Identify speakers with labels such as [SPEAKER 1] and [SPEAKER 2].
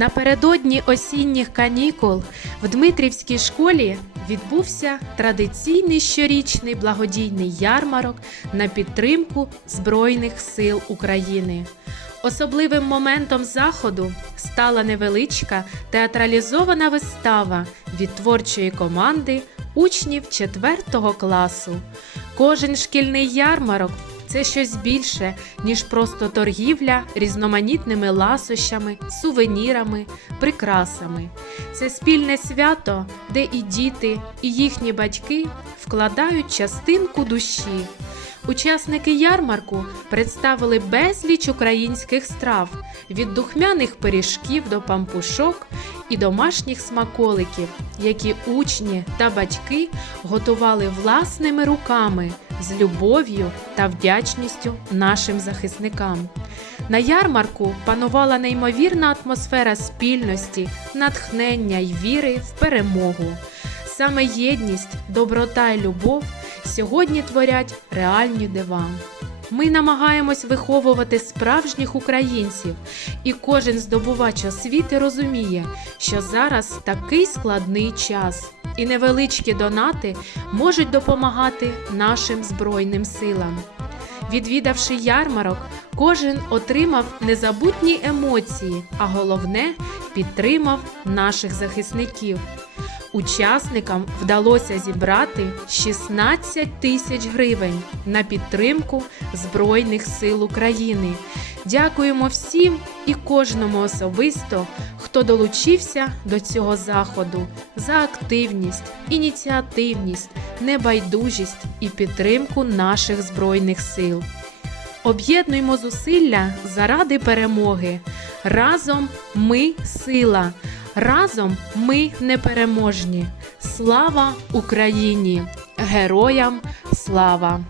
[SPEAKER 1] Напередодні осінніх канікул в Дмитрівській школі відбувся традиційний щорічний благодійний ярмарок на підтримку Збройних сил України. Особливим моментом заходу стала невеличка театралізована вистава від творчої команди учнів 4 класу. Кожен шкільний ярмарок це щось більше, ніж просто торгівля різноманітними ласощами, сувенірами, прикрасами. Це спільне свято, де і діти, і їхні батьки вкладають частинку душі. Учасники ярмарку представили безліч українських страв від духмяних пиріжків до пампушок і домашніх смаколиків, які учні та батьки готували власними руками з любов'ю та вдячністю нашим захисникам. На ярмарку панувала неймовірна атмосфера спільності, натхнення й віри в перемогу. Саме єдність, доброта і любов сьогодні творять реальні дива. Ми намагаємось виховувати справжніх українців, і кожен здобувач освіти розуміє, що зараз такий складний час, і невеличкі донати можуть допомагати нашим збройним силам. Відвідавши ярмарок, кожен отримав незабутні емоції, а головне підтримав наших захисників. Учасникам вдалося зібрати 16 тисяч гривень на підтримку Збройних сил України. Дякуємо всім і кожному особисто, хто долучився до цього заходу за активність, ініціативність, небайдужість і підтримку наших збройних сил. Об'єднуймо зусилля заради перемоги. Разом ми сила. Разом ми непереможні. Слава Україні! Героям слава!